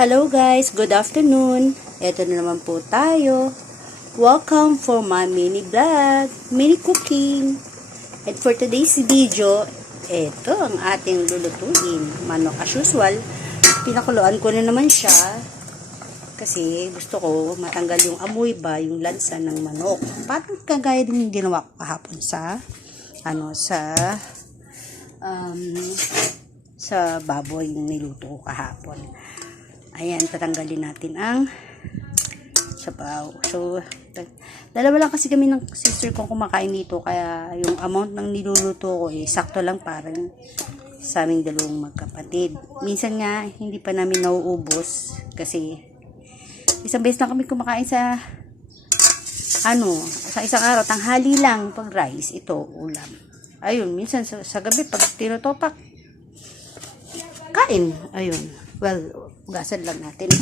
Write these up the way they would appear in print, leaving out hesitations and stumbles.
Hello guys, good afternoon. Ito na naman po tayo. Welcome for my mini vlog, mini cooking. And for today's video, ito ang ating lulutuin. Manok as usual. Pinakuluan ko na naman siya kasi gusto ko matanggal yung amoy ba, yung lansa ng manok. Parang kagaya din yung ginawa ko kahapon sa baboy yung niluto ko kahapon. Ayan, tatanggalin natin ang sabaw. So, dalawa lang kasi kami ng sister kong kumakain dito. Kaya yung amount ng niluluto ko sakto lang parang sa aming dalawang magkapatid. Minsan nga, hindi pa namin nauubos. Kasi, isang beses na kami kumakain sa isang araw, tanghali lang pag rice, ito, ulam. Ayun, minsan sa gabi, pag tinutopak, kain. Ayun. Well, ugasan lang natin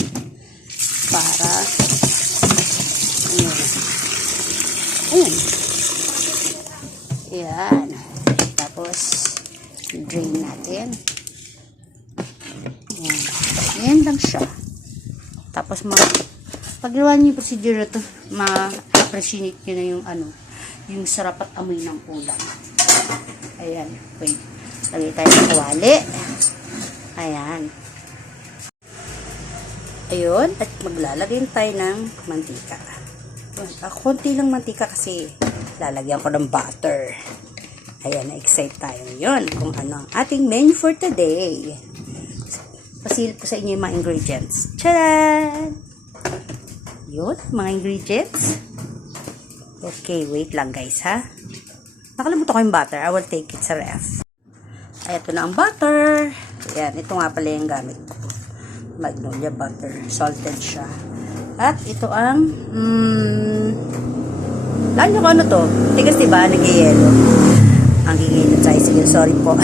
para ayan. Ayan. Tapos drain natin. Ayan. Ayan lang siya. Tapos pag ginawa niyo yung procedure na ito, ma-appreciate nyo na yung sarap at amoy ng ulam. Ayan. Wait. Lagay tayo ng kawali. Ayan. Ayun, at maglalagay tayo ng mantika. Konti lang mantika kasi lalagyan ko ng butter. Ayan, na-excite tayo ngayon kung ano ang ating menu for today. Pasilip ko sa inyo yung mga ingredients. Tcharan! Yun, mga ingredients. Okay, wait lang guys ha. Nakalimutan ko yung butter. I will take it sa ref. Ay, ito na ang butter. Ayan, ito nga pala yung gamit ko. Magnolia butter. Salted siya. At ito ang alam nyo kung ano to? Tigas diba? Nag-yelo. Ang gigilid tayo. Sige, sorry po.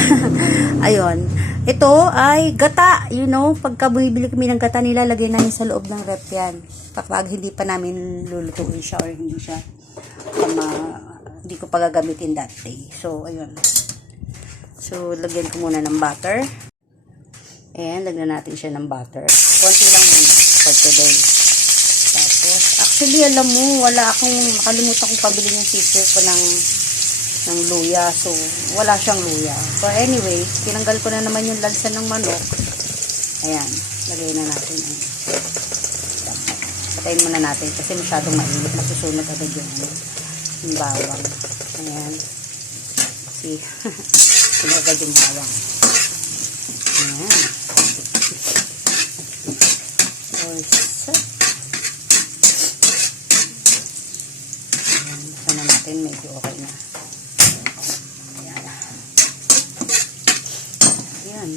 Ayun. Ito ay gata. You know, pagka bumibili kami ng gata, nilalagay namin sa loob ng rep yan. Kapag hindi pa namin lulutuin siya or hindi siya hindi ko pa gagamitin that day. So, ayun. So, lagyan ko muna ng butter. And, lagyan natin siya ng butter. Konti lang muna for today. Tapos, actually, alam mo, nakalimutan kong pabili yung sister ko ng luya. So, wala siyang luya. So, anyway, tinanggal ko na naman yung lansa ng manok. Ayan, lagay na natin. Patayin muna natin kasi masyadong mainit. Masusunod agad yung bawang. Ayan. See, sinagad yung bawang. Ayan. Sana natin medyo okay na. Ayan. Ayan.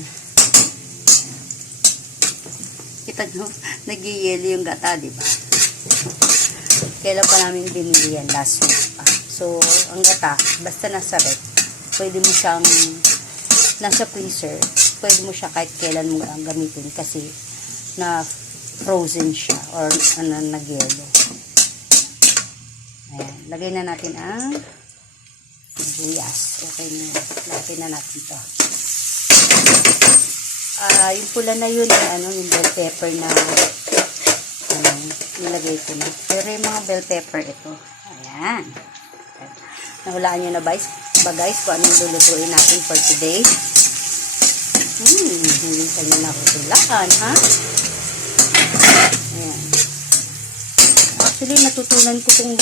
Kita nyo, nag-yelo yung gata, diba? Kailan pa namin binili yan? Last week pa. So, ang gata, basta nasa rep, pwede mo siyang nasa freezer, pwede mo siya kahit kailan mo gamitin kasi na frozen siya or nagyelo. Ayan, lagay na natin ang sibuyas. Okay na, lagay na natin ito. Yung pula na yun, yung bell pepper na nilagay ko na. Pero yung mga bell pepper ito. Ayan. Nahulaan nyo na ba guys kung anong lulutuin natin for today? Hindi ka nyo nakutulaan, ha? Ayan. Actually, natutunan ko itong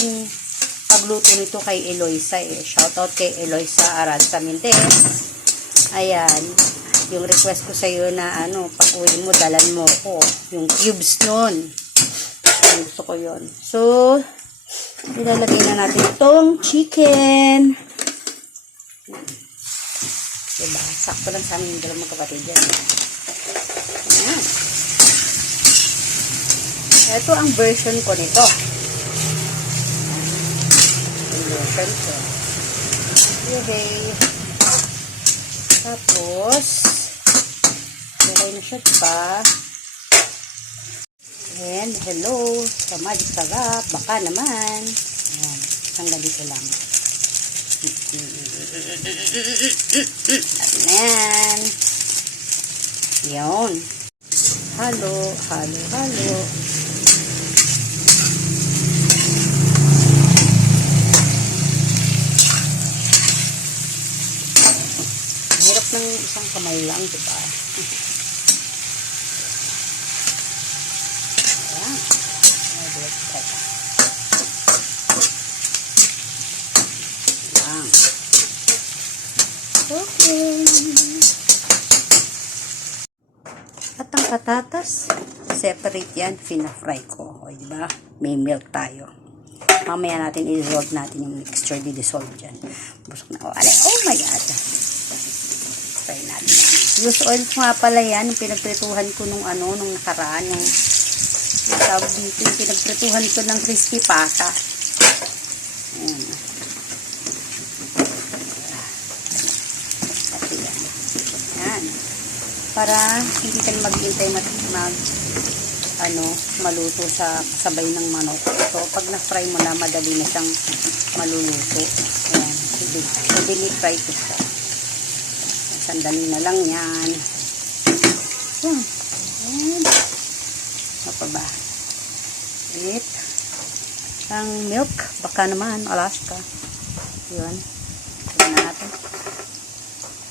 pagluto nito kay Eloisa. Shoutout kay Eloisa Aranza Mendez. Ayan. Yung request ko sa iyo na pag-uwi mo, dalan mo ko. Yung cubes nun. Gusto ko yun. So, ilalagay na natin itong chicken. Diba? Sakto lang sa amin yung dalawang magkapatid yan. Ayan. Ito ang version ko nito. Yung version ko. Okay. Tapos, okay na siya pa. And, hello. Samadik sarap. Baka naman. Ayan. Hanggang dito lang. Ayan. Yun. Halo, halo, halo. Hirap ng isang kamay lang, diba? Ayan. Ayan. Okay. At ang patatas, separate yan, fina-fry ko. O, diba? May milk tayo. Mamaya natin i-dissolve natin yung mixture, di-dissolve dyan. Busok na. Oh my God. Try natin yan. Use oil ko nga pala yan, yung pinagprituhan ko nung nakaraan, yung tawag dito, yung pinagprituhan ko ng crispy pata. Ayan. At yan. Ayan. Para hindi tayo maghintay maluto sa kasabay ng manok. So, pag na-fry mo na, madali na siyang maluluto. Ayan. So, dini-fry ko siya. Sandali na lang yan. Ayan. Ayan. Ano pa ba? Wait. Ang milk. Baka naman, Alaska. Ayan. Ayan na natin.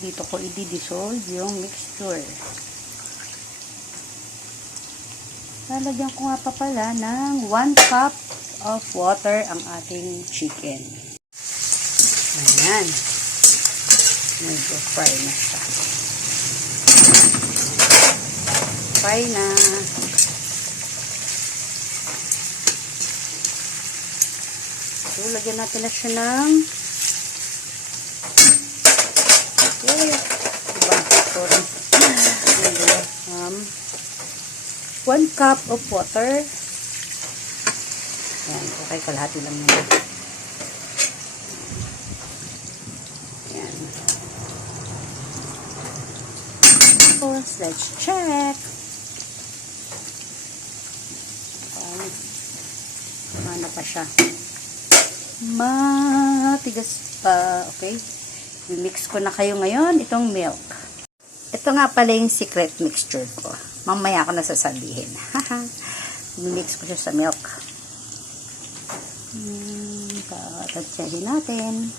Dito ko i-dissolve yung mixture. Lalagyan ko nga pa pala ng 1 cup of water ang ating chicken. Ayan. Medyo fry na siya. Fry na. So, lagyan natin na siya ng diba? Sorry. 1 cup of water. Ayan. Okay, kalahati lang yun. Ayan. Tapos, let's check. Mana pa siya. Matigas pa. Okay. I-mix ko na kayo ngayon itong milk. Ito nga pala yung secret mixture ko. Mamaya ako nasasabihin. I-mix ko siya sa milk. Tatatsahin natin.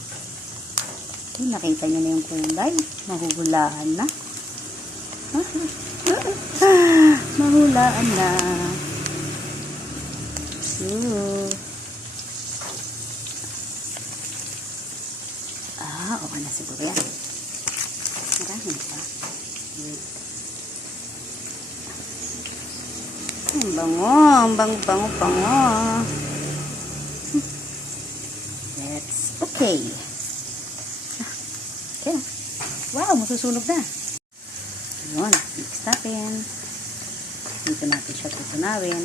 Okay, nakita nyo na yung kulay. Mahuhulaan na. Mahulaan na. Okay na siguro yan. Marami pa. Ang bango. Ang bango. Let's, okay. Okay. Wow, masusunog na. Yun, mix natin. Dito natin siya tutunawin.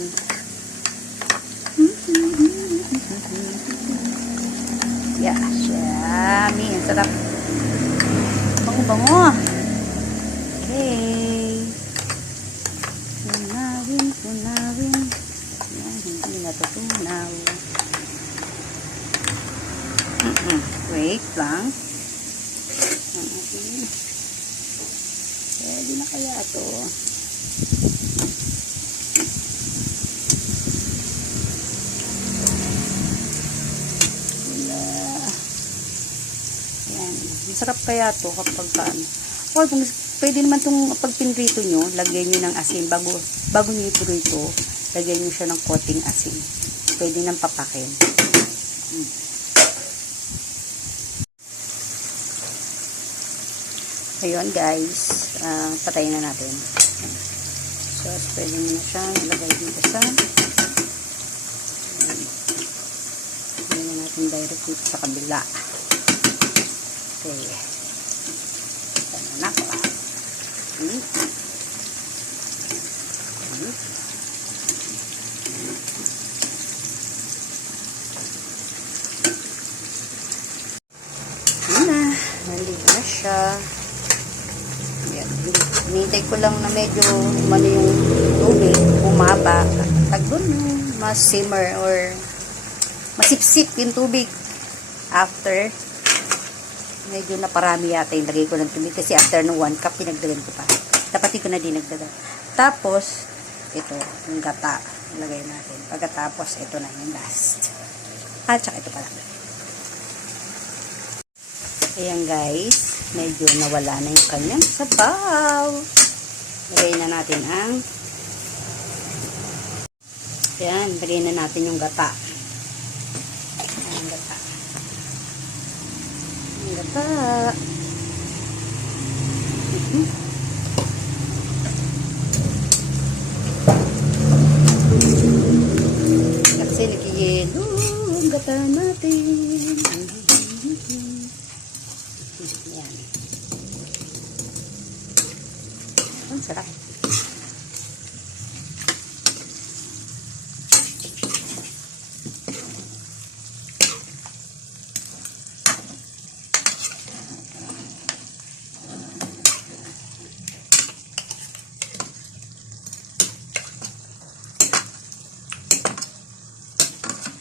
Yeah, yummy. Ang sarap. Bango-bango. Okay. Tunawin. Yan, hindi natutunaw. Wait lang. Pwede na kaya ito. Masarap kaya to kapag paano. O, pwede naman itong pag pinrito nyo, lagyan nyo ng asin. Bago nyo iprito, lagyan nyo siya ng konting asin. Pwede nang papakin. Ayun guys, patayin na natin. So, pwede nyo na siya ilagay dito sa pwede na natin direct dito sa kabila. Okay. Sana na ko. Nandito na siya. Hinintay ko lang na medyo umano yung tubig, umaba. Tagdun mas simmer or masipsip yung tubig. After, medyo naparami yata yung lagay ko ng tubig kasi after ng 1 cup, pinagdagan ko pa. Dapat ko na din nagdagan. Tapos, ito, yung gata. Ilagay natin. Pagkatapos, ito na yung last. At saka ito pala. Ayan guys, medyo nawala na yung kanyang sabaw. Lagay na natin ang ayan, lagay na natin yung gata. Ayan, gata. Yung gata. Kasi nag-yelo ang gata natin. Ayan. Ang sarap.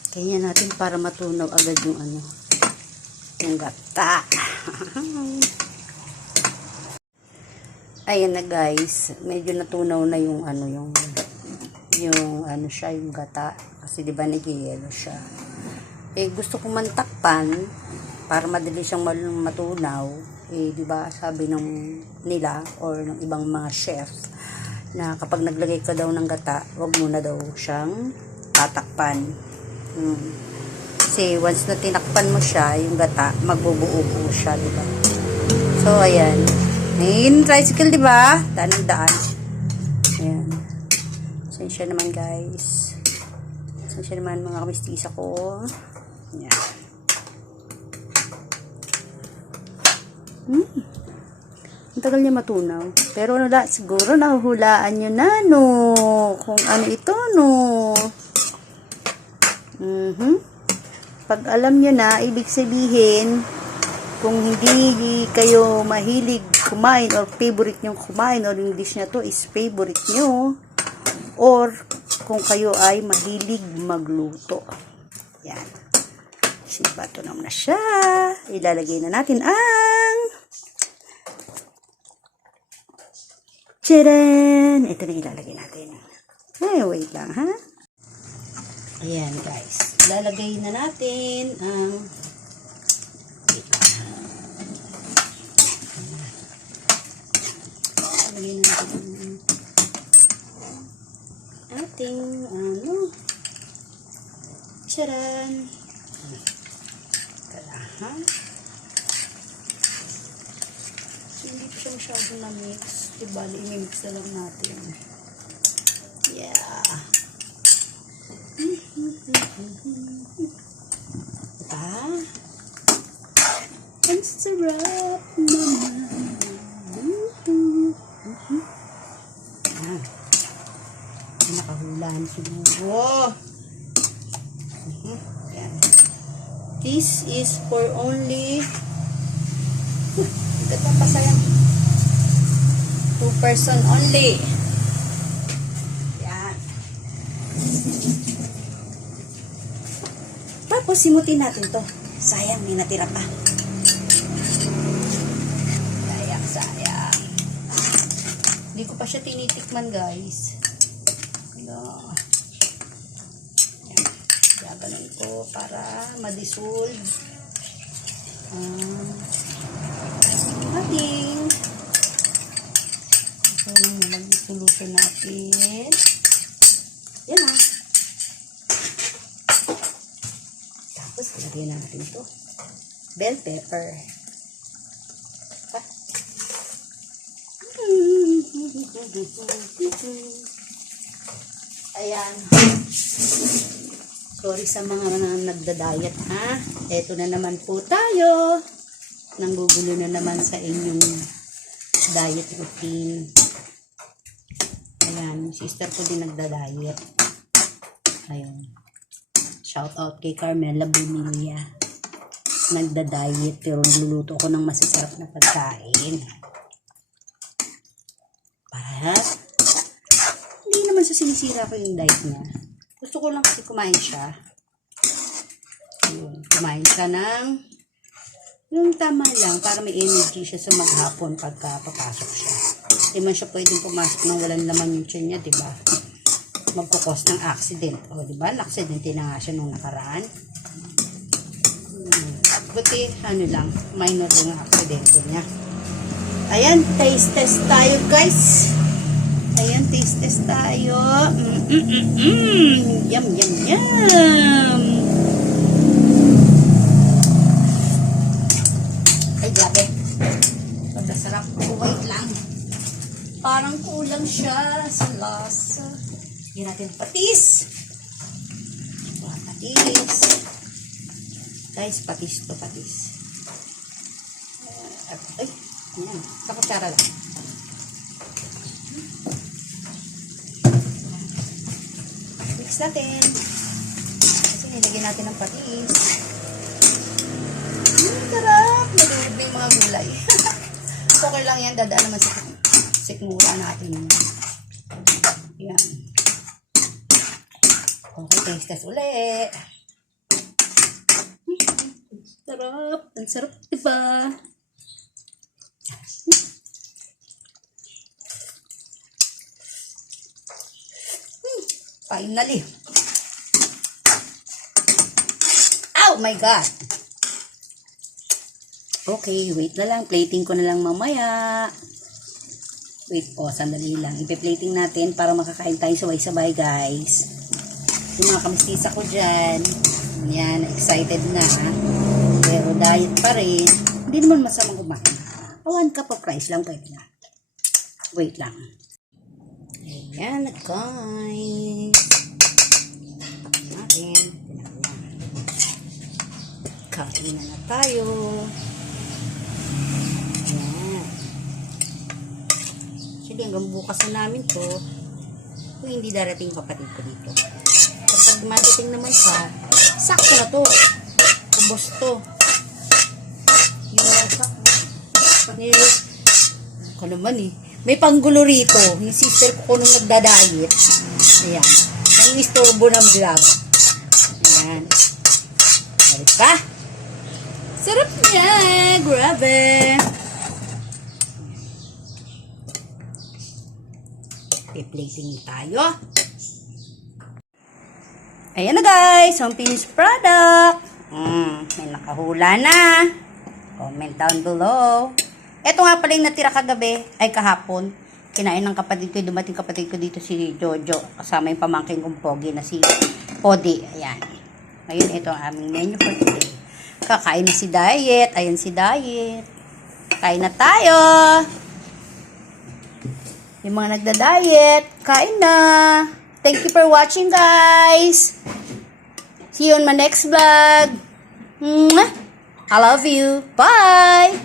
Kaya natin para matunaw agad yung ano, yung gata. Ayan na guys, medyo natunaw na yung ano, yung ano siya, yung gata. Kasi di ba nag-yelo siya. Eh gusto ko mantakpan para madali siyang matunaw. Eh di ba sabi ng nila or ng ibang mga chef na kapag naglagay ka daw ng gata, wag mo na daw siyang tatakpan. Kasi once na tinakpan mo siya, yung gata, magbubuo-buo siya, diba? So, ayan. Ngayon, tricycle, diba? Daan ng daan. Ayan. Pasensya naman, guys. Pasensya naman, mga kamistisa ko. Ayan. Ang tagal niya matunaw. Pero, ano da, siguro nahuhulaan nyo na, no? Kung ano ito, no? Pag alam nyo na, ibig sabihin, kung hindi kayo mahilig kumain or favorite nyo kumain or yung dish na to is favorite nyo, or kung kayo ay mahilig magluto. Yan. Sinabato naman na siya. Ilalagay na natin ang tcharan! Ito na ilalagay natin. Ay, wait lang, ha? Ayan guys, lalagay na natin ang lalagay na natin ating ano, charan. Kalahan. So, hindi pa siya masyadong na-mix. Diba, i-mix na lang natin. Yeah. Ang sarap naman. Nakahulaan siguro. Yan. This is for only ganda pa sayang 2 person only. Yan. Tapos simutin natin to. Sayang, may natira pa. Sayang. Hindi ko pa siya tinitikman, guys. Ano. Yan. Gaganon ko para ma-dissolve. Ating ito yung mag-solution natin. Yan ha. Tapos, lagyan natin ito. Bell pepper. Ayan. Sorry sa mga nagda-diet, ha? Eto na naman po tayo. Nanggugulo na naman sa inyong diet routine. Ayan, sister ko din nagda-diet. Ayun. Shout out kay Carmela Bumilia. Nagda-diet pero luluto ko ng masasarap na pagkain. Para hindi naman sa sinisira ko yung diet niya. Gusto ko lang kasi kumain siya. Ayun, kumain siya ng yung tama lang para may energy siya sa maghapon pagka papasok siya. Hindi man siya pwedeng pumasok nang walang laman yung tiyan niya, diba? magkukos ng accident. O, diba? Accidente na nga siya nung nakaraan. Buti, ano lang, minor lang ang accidente niya. Ayan, taste test tayo, guys. Ayan, taste test tayo. Yum, yum, yum. Ay, grabe. Pagkasarap. Wait lang. Parang kulang siya sa lasa. Hindi natin patis. Patis. Guys, patis to patis. Ay, ayan. Sa kutsara lang. Mix natin. Kasi nilagyan natin ng patis. Sarap! Nalulog na yung mga gulay. Okay lang yan. Dadaan naman sa sikmura natin. Yan. Okay, taste test ulit. Sarap. Ang sarap, diba? Finally. Oh my God. Okay, wait na lang. Plating ko na lang mamaya. Wait po, sandali lang. Ipe-plating natin para makakain tayo sabay-sabay, guys. Yung mga kamistisa ko dyan. Yan, excited na. Pero diet pa rin. Hindi naman masamang kumain. 1 cup of rice lang pwede na. Wait lang. Ayan, guys. Natin. Kain na tayo. Ayan. Actually, hanggang bukas na namin to. Kung hindi darating kapatid ko dito. Kapag madating naman siya, sakto na to. Ubos to. Yung sakto. Ako naman eh. May panggulo rito. Yung sister ko nung nagda-diet. Ayan. Ang istorbo ng vlog. Ayan. Balik pa. Sarap niya. Grabe. I-plating tayo. Ayan na guys. Ang finished product. May nakahula na. Comment down below. Ito nga pala yung natira kagabi, ay kahapon. Kinain ng kapatid ko, dumating kapatid ko dito si Jojo. Kasama yung pamangking kong pogi na si Podi. Ayan. Ngayon, ito ang aming menu for today. Kakain na si Diet. Ayan si Diet. Kain na tayo. Yung mga nagda-diet, kain na. Thank you for watching, guys. See you on my next vlog. Mwah! I love you. Bye!